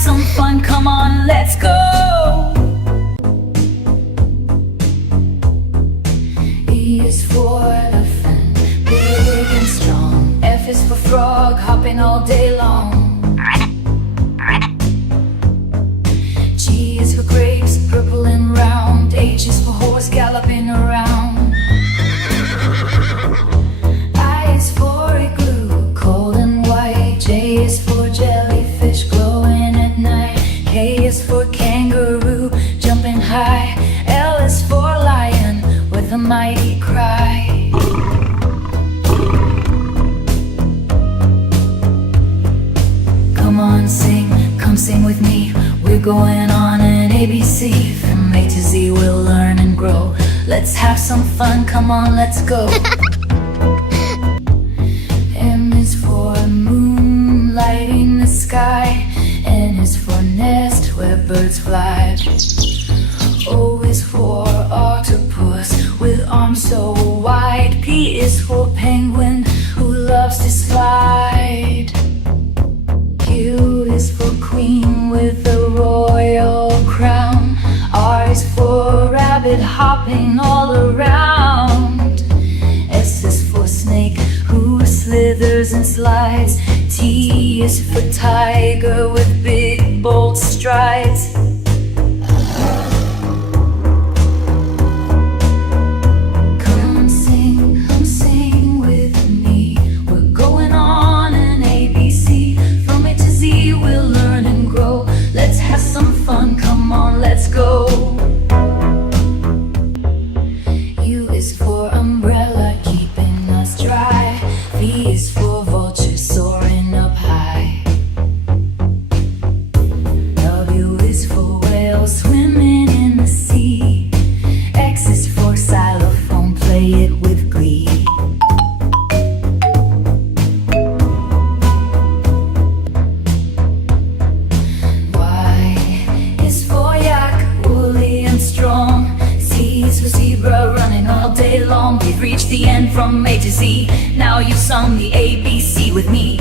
some fun, come on, let's go. E is for elephant, big and strong. F is for frog, hopping all day long. G is for grapes, purple and round. H is for horse, galloping around. I is for igloo, cold and white. J is for jellyfish, glowing at night. K is for kangaroo, jumping high. L is for lion, with a mighty cry. Come on, come sing with me. We're going on an ABC. From A to Z we'll learn and grow. Let's have some fun, come on, let's go. M is for moon, lighting the sky. N is for nest, where birds fly. O is for octopus, with arms so wide. P is for penguin, who loves to slide. Q is for queen, with a royal crown. R is for rabbit, hopping all around. S is for snake, who slithers and slides. T is for tiger, with big bold strides. Come sing with me. We're going on an ABC. From A to Z we'll learn and grow. Let's have some fun, come on, let's go. U is for umbrella, keeping us dry. V is for vulture, soaring up high. W is for whale, swimming in the sea. X is for xylophone, play it with glee. Y is for yak, woolly and strong. Z is for zebra, running all day long. We've reached the end from A to Z. Now you've sung the ABC with me.